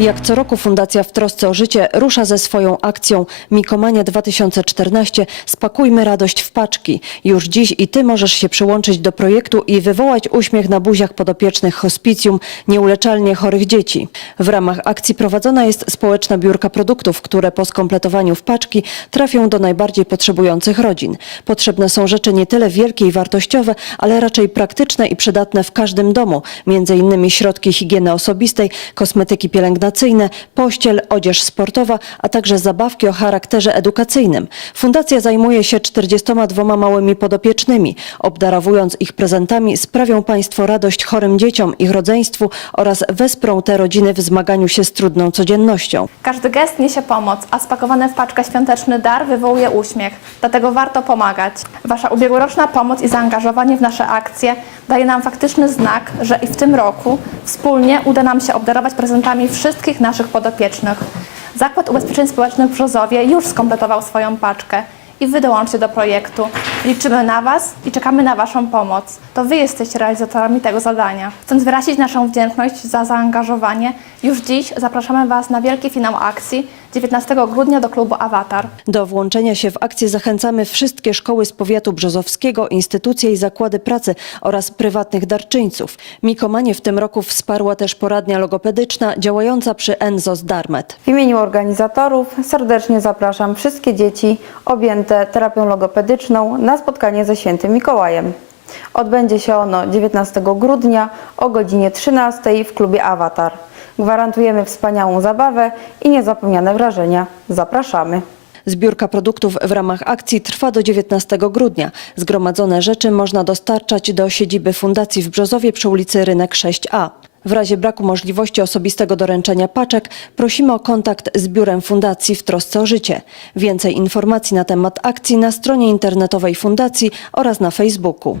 Jak co roku Fundacja w Trosce o Życie rusza ze swoją akcją Mikomania 2014 Spakujmy radość w paczki. Już dziś i Ty możesz się przyłączyć do projektu i wywołać uśmiech na buziach podopiecznych hospicjum nieuleczalnie chorych dzieci. W ramach akcji prowadzona jest społeczna biurka produktów, które po skompletowaniu w paczki trafią do najbardziej potrzebujących rodzin. Potrzebne są rzeczy nie tyle wielkie i wartościowe, ale raczej praktyczne i przydatne w każdym domu, między innymi środki higieny osobistej, kosmetyki pielęgnacyjne, pościel, odzież sportowa, a także zabawki o charakterze edukacyjnym. Fundacja zajmuje się 42 małymi podopiecznymi. Obdarowując ich prezentami sprawią Państwo radość chorym dzieciom, ich rodzeństwu oraz wesprą te rodziny w zmaganiu się z trudną codziennością. Każdy gest niesie pomoc, a spakowany w paczkę świąteczny dar wywołuje uśmiech. Dlatego warto pomagać. Wasza ubiegłoroczna pomoc i zaangażowanie w nasze akcje daje nam faktyczny znak, że i w tym roku wspólnie uda nam się obdarować prezentami wszystkich naszych podopiecznych. Zakład Ubezpieczeń Społecznych w Brzozowie już skompletował swoją paczkę i Wy dołączcie do projektu. Liczymy na Was i czekamy na Waszą pomoc. To Wy jesteście realizatorami tego zadania. Chcąc wyrazić naszą wdzięczność za zaangażowanie, już dziś zapraszamy Was na wielki finał akcji 19 grudnia do klubu Awatar. Do włączenia się w akcję zachęcamy wszystkie szkoły z powiatu brzozowskiego, instytucje i zakłady pracy oraz prywatnych darczyńców. Mikomanie w tym roku wsparła też poradnia logopedyczna działająca przy Enzos Darmet. W imieniu organizatorów serdecznie zapraszam wszystkie dzieci objęte terapią logopedyczną na spotkanie ze świętym Mikołajem. Odbędzie się ono 19 grudnia o godzinie 13 w klubie Awatar. Gwarantujemy wspaniałą zabawę i niezapomniane wrażenia. Zapraszamy. Zbiórka produktów w ramach akcji trwa do 19 grudnia. Zgromadzone rzeczy można dostarczać do siedziby Fundacji w Brzozowie przy ulicy Rynek 6A. W razie braku możliwości osobistego doręczenia paczek prosimy o kontakt z biurem Fundacji w Trosce o Życie. Więcej informacji na temat akcji na stronie internetowej Fundacji oraz na Facebooku.